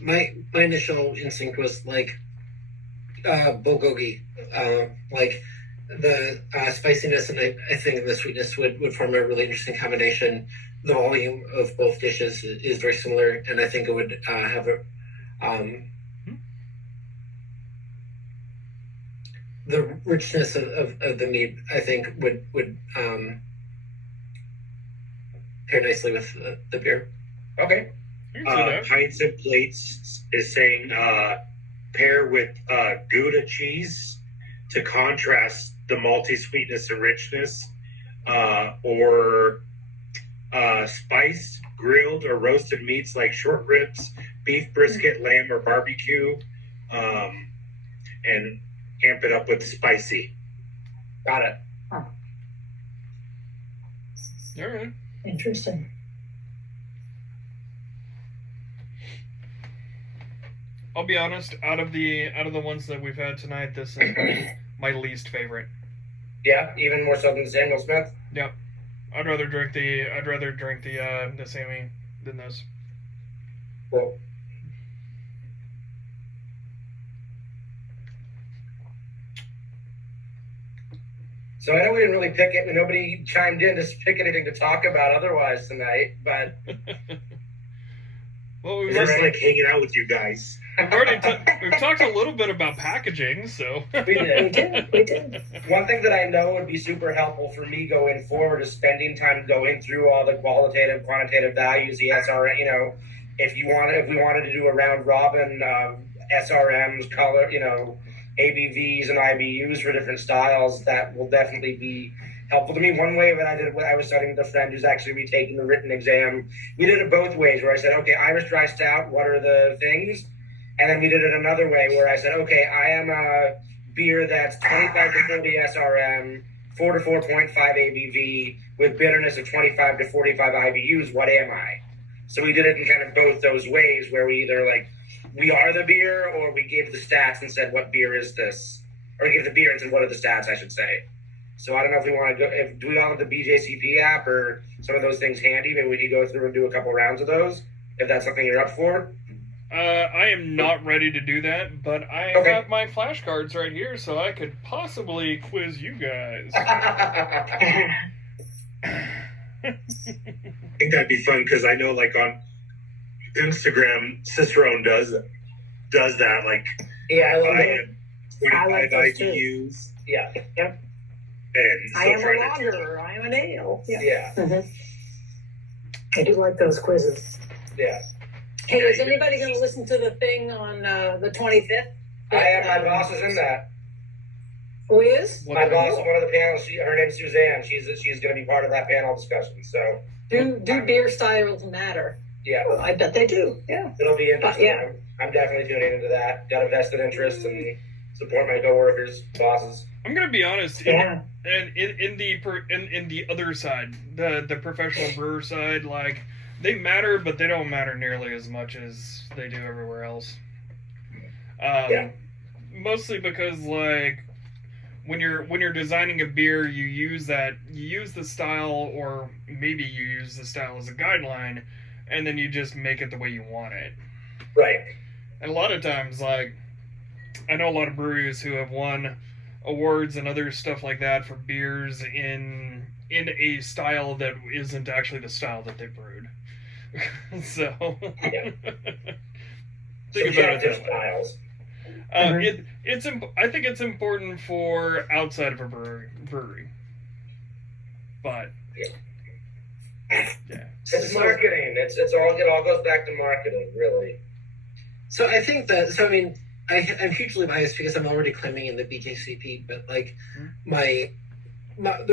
my initial instinct was like bulgogi. Like the spiciness and I think the sweetness would form a really interesting combination. The volume of both dishes is very similar, and I think it would have a the richness of the meat. I think would pair nicely with the beer. Okay. I can see that. Pints and Plates is saying pair with Gouda cheese to contrast the malty sweetness and richness, or spiced, grilled, or roasted meats like short ribs, beef brisket, lamb, or barbecue, and amp it up with spicy. Got it. All right. Interesting. I'll be honest. Out of the ones that we've had tonight, this is my least favorite. Yeah, even more so than Samuel Smith. Yep. I'd rather drink the Sammy than this. Cool. So I know we didn't really pick it, and nobody chimed in to pick anything to talk about otherwise tonight, but Well, we've It's just already, like hanging out with you guys. we've talked a little bit about packaging, so we We did. did. One thing that I know would be super helpful for me going forward is spending time going through all the qualitative, quantitative values, the SRM. If we wanted to do a round robin, SRMs, color, ABVs and IBUs for different styles, that will definitely be helpful to me. One way that I did it, when I was studying with a friend who's actually retaking the written exam, we did it both ways, where I said, okay, Irish dry stout, what are the things? And then we did it another way, where I said, okay, I am a beer that's 25 to 40 SRM, 4 to 4.5 ABV, with bitterness of 25 to 45 IBUs. What am I? So we did it in kind of both those ways, where we either we are the beer, or we gave the stats and said, what beer is this? Or gave the beer and said, what are the stats, I should say. So I don't know if we want to go, do we all have the BJCP app or some of those things handy? Maybe we could go through and do a couple rounds of those, if that's something you're up for. I am not ready to do that, but I Okay. have my flashcards right here, so I could possibly quiz you guys. I think that'd be fun because I know, on Instagram, Cicerone does that. Yeah, I love I it. am I like 25 those too. IBUs, Yeah, and I so am a trying to lager. I am an ale. Yeah. yeah, Mhm. I do like those quizzes. yeah. Hey, is anybody going to listen to the thing on the 25th? I am. My boss is in that. Who is? What My the- boss is one of the panels. Her name's Suzanne. She's going to be part of that panel discussion. So Do beer styles matter? yeah, Oh, I bet they do. Yeah. it'll be interesting. Yeah. I'm definitely tuning into that. Got a vested interest and support my coworkers, bosses. I'm gonna be honest. Yeah. In the other side, the professional brewer side, they matter, but they don't matter nearly as much as they do everywhere else. Yeah. Mostly because when you're designing a beer, you use the style, or maybe you use the style as a guideline, and then you just make it the way you want it. Right. And a lot of times, I know a lot of breweries who have won awards and other stuff like that for beers in a style that isn't actually the style that they brewed. So Yeah. think about it Subjective that way. styles. I think it's important for outside of a brewery. But yeah. It's marketing. It all goes back to marketing, really. So I think that, so I mean, I'm hugely biased because I'm already claiming in the BJCP, but the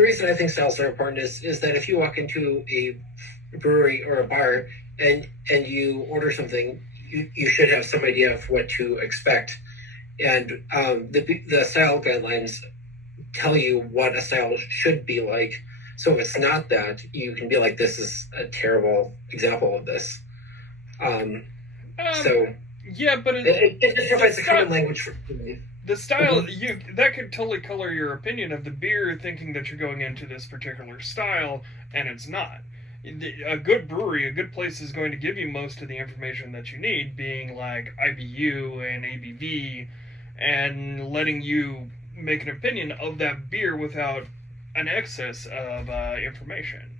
reason I think styles are important is that if you walk into a brewery or a bar and you order something, you should have some idea of what to expect. And the style guidelines tell you what a style should be like. So if it's not that, you can be like, this is a terrible example of this. So Yeah, but it just provides a common language for the style that could totally color your opinion of the beer, thinking that you're going into this particular style, and it's not. A good brewery, a good place is going to give you most of the information that you need, being IBU and ABV, and letting you make an opinion of that beer without an excess of information.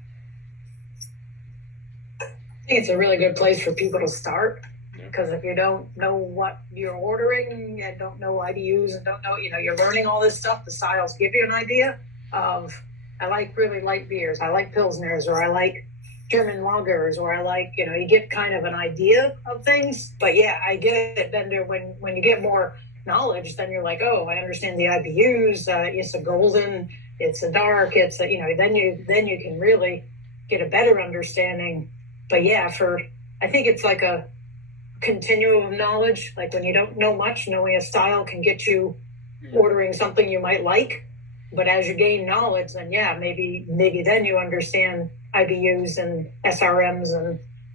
I think it's a really good place for people to start. Because if you don't know what you're ordering and don't know IBUs and don't know, you're learning all this stuff, the styles give you an idea of, I like really light beers, I like Pilsners, or I like German lagers, or I like, you get kind of an idea of things. But yeah, I get it, Bender, when you get more knowledge, then you're like, oh, I understand the IBUs, it's a golden, it's a dark, it's a, then you can really get a better understanding. But yeah, I think it's like a continuum of knowledge. Like when you don't know much, knowing a style can get you ordering something you might like. But as you gain knowledge, then yeah, maybe then you understand IBUs and SRMs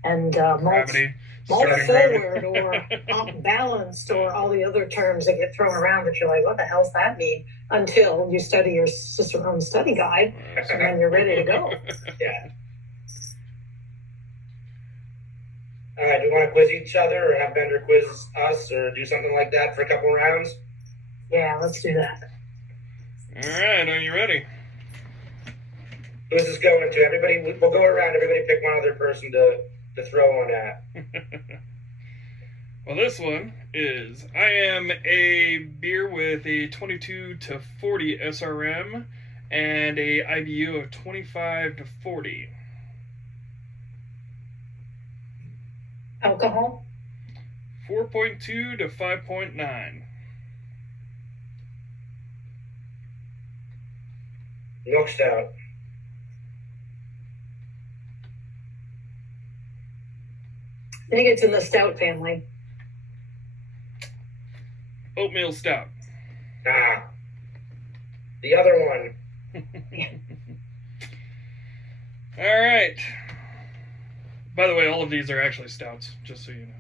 and Gravity. malt Starting forward gravity. or up balanced or all the other terms that get thrown around that you're like, what the hell's that mean? Until you study your Cicerone study guide, and then you're ready to go. Yeah. All right, do we want to quiz each other or have Bender quiz us or do something like that for a couple rounds? Yeah, let's do that. All right, are you ready? Who's this going to? Everybody, we'll go around. Everybody pick one other person to throw one at. Well, this one is I am a beer with a 22 to 40 SRM and a IBU of 25 to 40. Alcohol? 4.2 to 5.9. Milk stout. I think it's in the stout family. Oatmeal stout. Ah. The other one. All right. By the way, all of these are actually stouts, just so you know.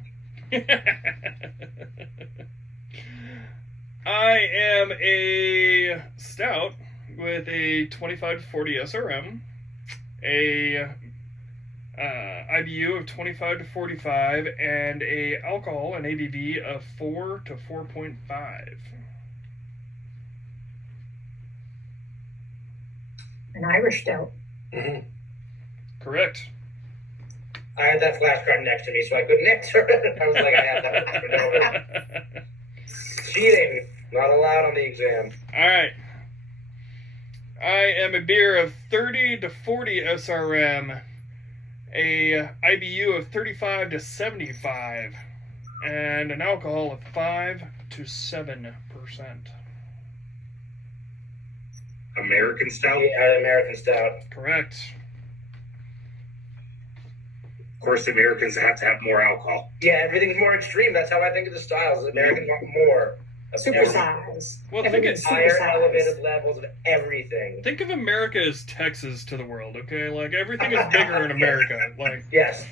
I am a stout with a 25 to 40 SRM, a IBU of 25 to 45, and a alcohol, an ABV of 4 to 4.5. An Irish stout. Mm-hmm. Correct. I had that flashcard next to me, so I couldn't answer it. I was like, I had that. Cheating. Not allowed on the exam. All right. I am a beer of 30 to 40 SRM, a IBU of 35 to 75, and an alcohol of 5 to 7%. American stout. Yeah, American stout. Correct. Of course, the Americans have to have more alcohol. Yeah, everything's more extreme. That's how I think of the styles. The Americans want more. Of everything. Supersize. Well, think Everything's of Higher supersized. elevated levels of everything. Think of America as Texas to the world, okay? Like, everything is bigger in America. Like, Yes.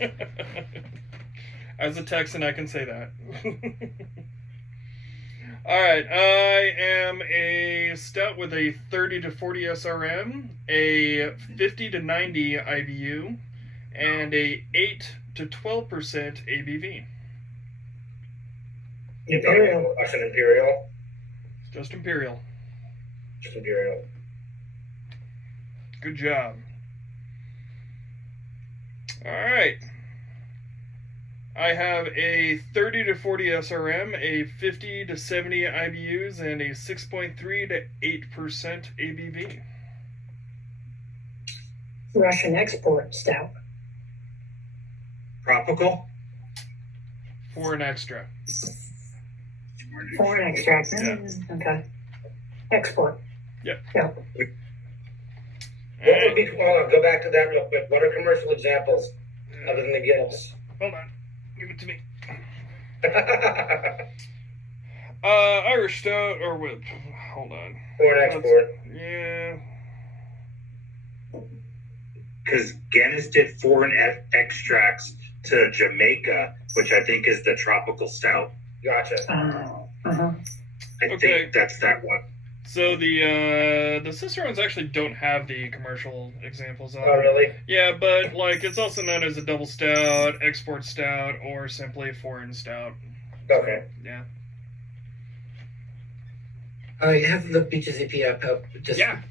as a Texan, I can say that. All right, I am a stout with a 30 to 40 SRM, a 50 to 90 IBU, and a 8 to 12% ABV. Imperial. Russian Imperial. Just Imperial. Just Imperial. Good job. All right. I have a 30 to 40 SRM, a 50 to 70 IBUs, and a 6.3 to 8% ABV. Russian export stout. Tropical. Foreign extra. Foreign extract. Yeah. Okay. Export. Yep. Yeah. What would be, hold on, go back to that real quick. What are commercial examples other than the Guinness? Hold on. Give it to me. Irish stout, or with, hold on. Foreign export. Yeah. Because Guinness did foreign extracts to Jamaica, which I think is the tropical stout. Gotcha. Uh-huh. I Okay. think that's that one. So the Cicerones actually don't have the commercial examples on Oh, it. really? Yeah, but like it's also known as a double stout, export stout, or simply foreign stout. Okay. Yeah. I have the BGZP up. Just Yeah.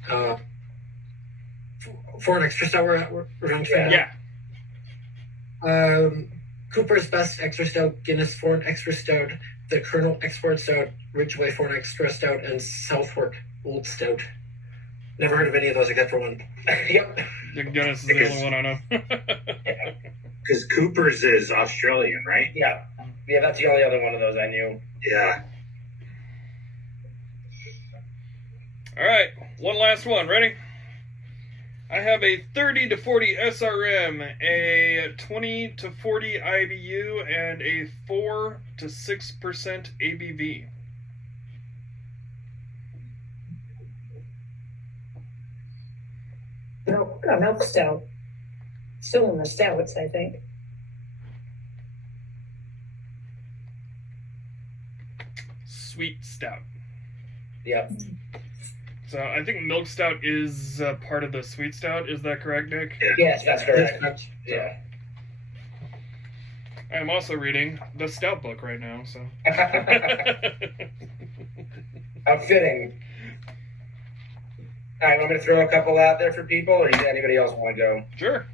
For an extra stout we're running for Yeah. now. Cooper's Best Extra Stout, Guinness Foreign Extra Stout, the Colonel Export Stout, Ridgeway Foreign Extra Stout, and Southwark Old Stout. Never heard of any of those except for one. Yep. The Guinness is the only one I know. Because Cooper's is Australian, right? Yeah. Yeah, that's the only other one of those I knew. Yeah. All right, one last one. Ready? I have a 30 to 40 SRM, a 20 to 40 IBU, and a 4 to 6% ABV. A milk stout. Still in the stouts, I think. Sweet stout. Yep. So I think milk stout is part of the sweet stout. Is that correct, Nick? Yes, that's correct. Yeah. I'm also reading the stout book right now, so. How fitting. All right, want me to throw a couple out there for people, or does anybody else want to go? Sure.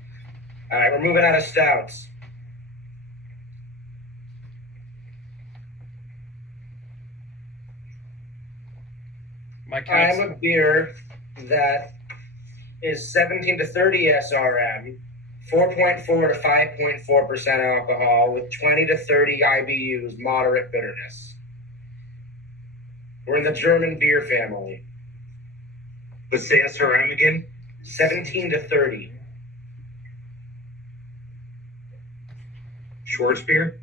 All right, we're moving out of stouts. My cat's... I'm a beer that is 17 to 30 SRM, 4.4 to 5.4% alcohol, with 20 to 30 IBUs, moderate bitterness. We're in the German beer family. Let's say SRM again. 17 to 30. Schwarzbier.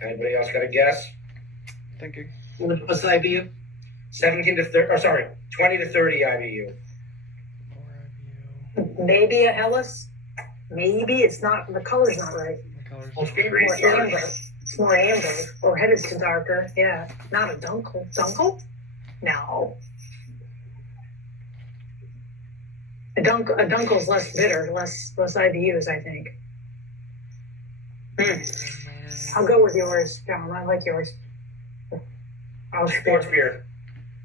Anybody else got a guess? Thinking. What's the IBU? 17 to 30, or sorry, 20 to 30 IBU. More IBU. Maybe a Hellas. Maybe it's not. The color's not right. The color's Well, not it's More dark. amber. It's more amber, or headed to darker. Yeah, not a dunkel. Dunkel? No. A dunkel's less bitter, less IBUs, I think. I'll go with yours, John. I like yours. Schwarzbier.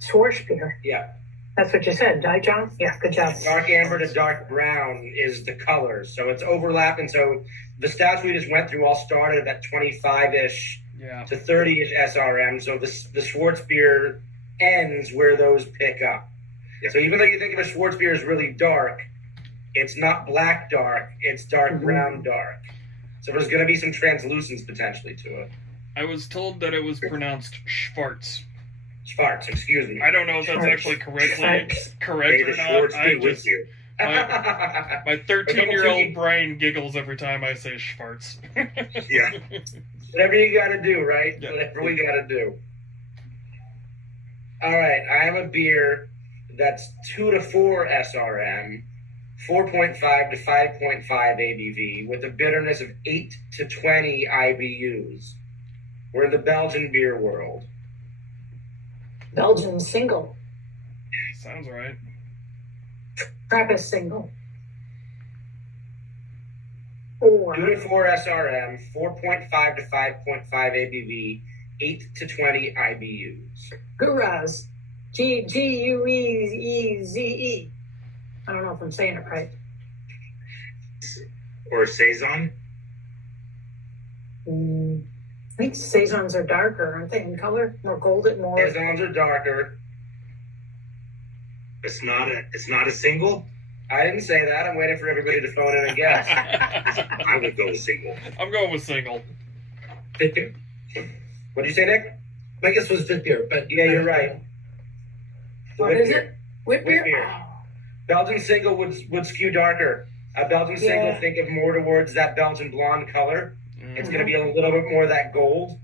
Schwarzbier. Yeah. That's what you said, right, John? Yeah, good job. Dark amber to dark brown is the color. So it's overlapping. So the stouts we just went through all started at 25-ish Yeah. to 30-ish SRM. So the Schwarzbier ends where those pick up. Yeah. So even though you think of a Schwarzbier as really dark, it's not black dark. It's dark brown dark. So there's going to be some translucence potentially to it. I was told that it was pronounced Schwartz. Schwarz, excuse me. I don't know if that's actually correct May or the not. Schwartz I be with just you. my 13-year-old brain giggles every time I say Schwartz. Yeah. Whatever you got to do, right? Yeah. Whatever we got to do. All right, I have a beer that's 2 to 4 SRM, 4.5 to 5.5 ABV, with a bitterness of 8 to 20 IBUs. We're in the Belgian beer world. Belgian single. Sounds right. Trappist single. Or 2 to 4 SRM, 4.5 to 5.5 ABV, 8 to 20 IBUs. Guraz. Gueze. I don't know if I'm saying it right. Or Saison. I think saisons are darker, aren't they, in color? More golden, more. Saisons are darker. It's not a single. I didn't say that. I'm waiting for everybody to phone in and guess. I would go with single. I'm going with single. Fit beer. What did you say, Nick? My guess was fit beer, but Yeah, you're right. What Wit is beer. it? Wit beer? Wit beer. Belgian single would skew darker. A Belgian single, Yeah. think of more towards that Belgian blonde color. It's going to be a little bit more of that gold.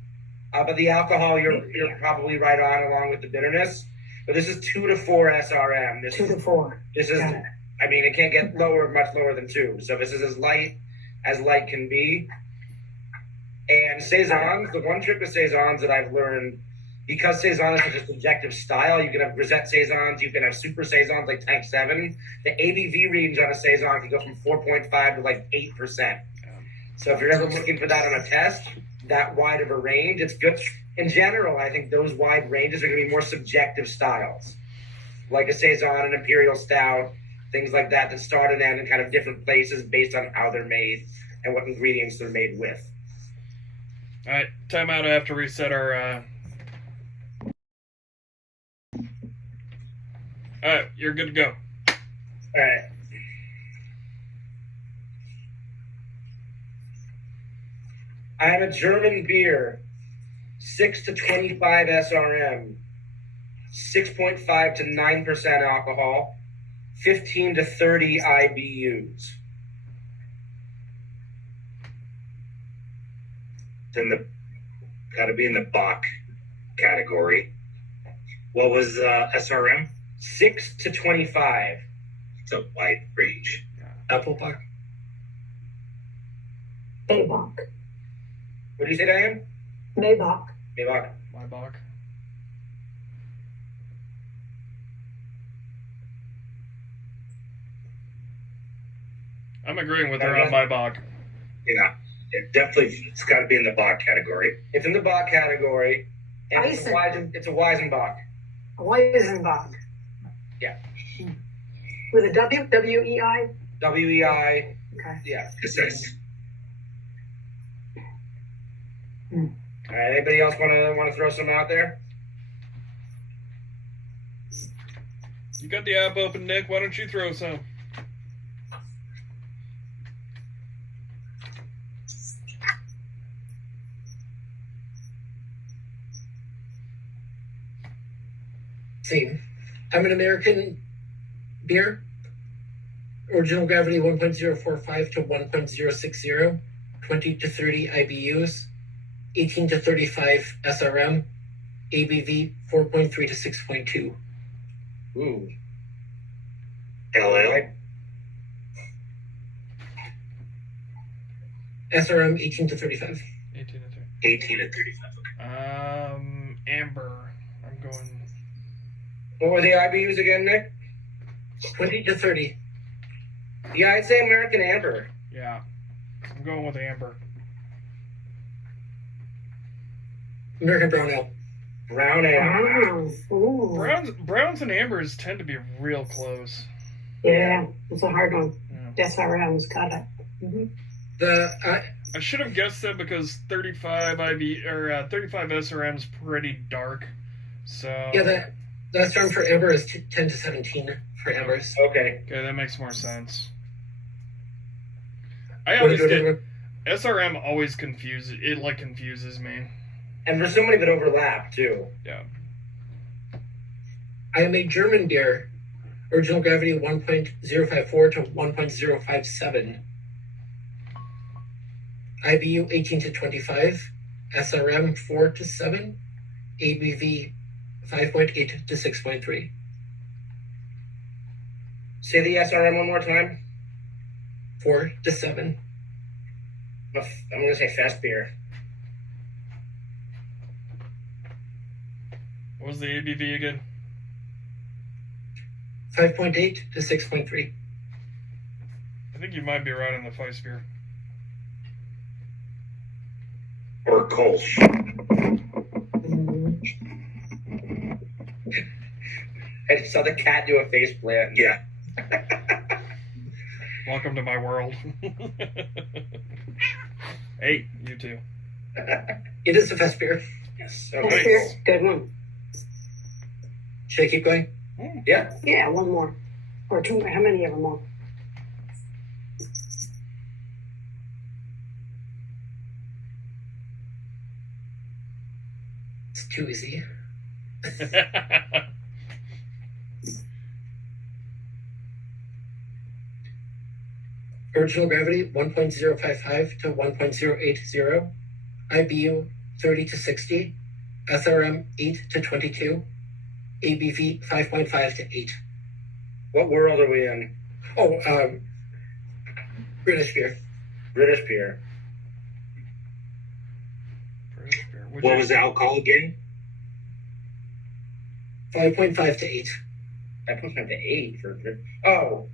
But the alcohol, you're probably right on, along with the bitterness. But this is 2 to 4 SRM. 2 to 4. This is, Got it. I mean, it can't get much lower than 2. So this is as light can be. And saisons, the one trick with saisons that I've learned, because saison is such a subjective style, you can have grisette saisons, you can have super saisons like Tank 7. The ABV range on a saison can go from 4.5 to like 8%. So if you're ever looking for that on a test, that wide of a range, it's good. In general, I think those wide ranges are going to be more subjective styles, like a saison, an imperial stout, things like that start and end in kind of different places based on how they're made and what ingredients they're made with. All right, time out. I have to reset our. All right, you're good to go. All right. I have a German beer, 6 to 25 SRM, 6.5 to 9% alcohol, 15 to 30 IBUs. Then got to be in the Bach category. What was SRM? 6 to 25. It's a wide range. Applebuck. Maybach. What do you say, Diane? Maybach. Maybach. My Bach. I'm agreeing with her on my Bach. Yeah, definitely. It's got to be in the Bach category. It's in the Bach category, and it's a Weizenbach. A Weizenbach. Yeah. With a W? W-E-I? WEI. Okay. Yeah. Precise. All right. Anybody else want to throw some out there? You got the app open, Nick. Why don't you throw some? See, I'm an American beer. Original gravity 1.045 to 1.060, 20 to 30 IBUs, 18 to 35 SRM, ABV 4.3 to 6.2. Ooh. LL. SRM 18 to 35. 18 to 3. 18 to 35. Amber. I'm going. What were the IBUs again, Nick? 20 to 30. Yeah, I'd say American Amber. Yeah. I'm going with Amber. American Brown Ale. Brown Ale. Ooh. Browns and Ambers tend to be real close. Yeah, it's a hard one. Yeah. SRM's got it. The I should have guessed that because 35 IB or 35 SRM is pretty dark. So the SRM for Amber is 10 to 17 for Ambers. Okay. Okay, that makes more sense. I always get SRM always confuses me. And there's so many that overlap too. Yeah. I am a German beer. Original gravity 1.054 to 1.057. IBU 18 to 25. SRM 4 to 7. ABV 5.8 to 6.3. Say the SRM one more time. 4 to 7. I'm going to say fest beer. What was the ABV again? 5.8 to 6.3. I think you might be right on the Feist beer. Or Kolsch. I just saw the cat do a face plant. Yeah. Welcome to my world. Hey, you too. It is the fest beer. Yes. That's Okay. fair. Good one. Should I keep going? Yeah. Yeah, one more. Or two. How many of them more? It's too easy. Original gravity 1.055 to 1.080. IBU 30 to 60. SRM 8 to 22. ABV 5.5 to 8. What world are we in? Oh, British beer. British beer. British beer. What was the alcohol again? 5.5 to 8. I put him to 8 for. Oh.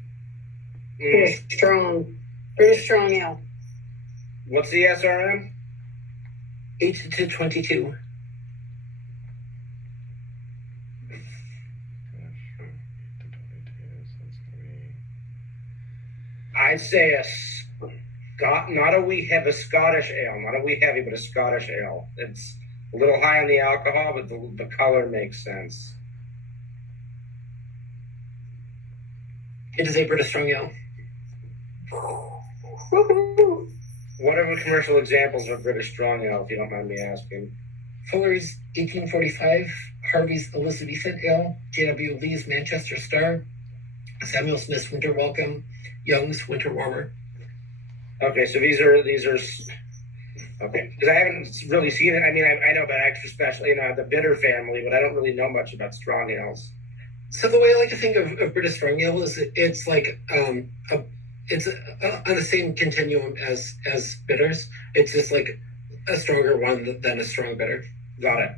British strong. British strong ale. What's the SRM? 8 to 22. I'd say not a wee heavy Scottish ale, not a wee heavy, but a Scottish ale. It's a little high on the alcohol, but the color makes sense. It is a British strong ale. Woohoo! What are the commercial examples of British strong ale, if you don't mind me asking? Fuller's 1845, Harvey's Elizabethan Ale, J.W. Lee's Manchester Star, Samuel Smith's Winter Welcome, Young's Winter Warmer. Okay, so these are okay, because I haven't really seen it. I mean, I know about extra special, the bitter family, but I don't really know much about strong ales. So the way I like to think of British strong ale is it's like it's on the same continuum as bitters. It's just like a stronger one than a strong bitter. Got it.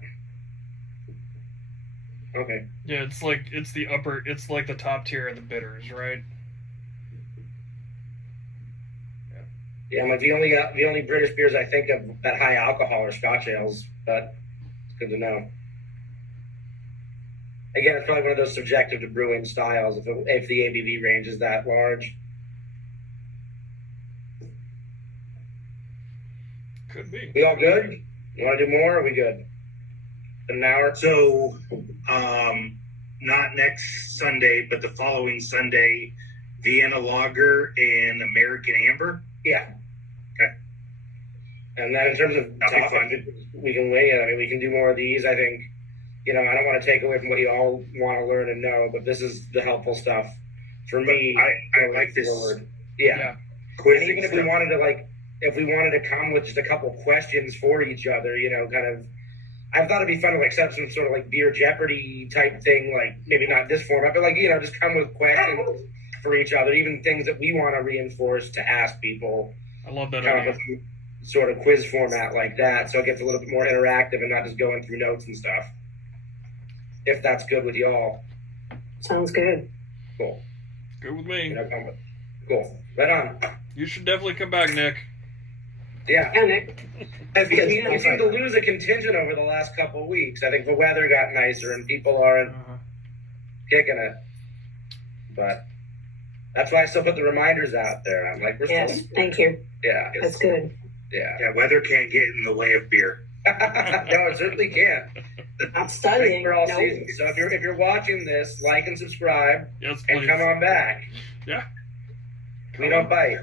Okay. Yeah, it's like the top tier of the bitters, right? Yeah, I'm like the only British beers I think of that high alcohol are Scotch ales, but it's good to know. Again, it's probably one of those subjective to brewing styles if the ABV range is that large. Could be. We all good? You want to do more? Or are we good? An hour? So, not next Sunday, but the following Sunday, Vienna Lager and American Amber. Yeah. Okay. And then in terms of That'll be topics, fun. we can weigh in. I mean, we can do more of these. I think, I don't want to take away from what you all want to learn and know, but this is the helpful stuff for me. I like this forward. Yeah. Yeah. quiz. And even if we wanted to come with just a couple questions for each other, kind of, I thought it'd be fun to set some sort of beer Jeopardy type thing, maybe not this format, but just come with questions for each other, even things that we want to reinforce to ask people. I love that Kind idea. of a sort of quiz format like that, so it gets a little bit more interactive and not just going through notes and stuff. If that's good with y'all. Sounds good. Cool. Good with me. Cool. Right on. You should definitely come back, Nick. Yeah. Yeah, Nick. We seem to lose a contingent over the last couple of weeks. I think the weather got nicer and people aren't kicking it. But that's why I still put the reminders out there. I'm like, we're Yes, still. thank you. Yeah. That's good. Yeah. Yeah, weather can't get in the way of beer. No, it certainly can't. Not studying. For all No. seasons. So if you're watching this, like and subscribe Yes, and please. come on back. Yeah. We don't bite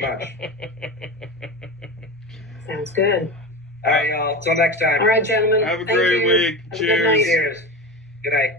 much. Sounds good. All right, y'all. Till next time. All right, gentlemen. Have a Thank great you. week. Have a good night. Cheers. Cheers. Good night.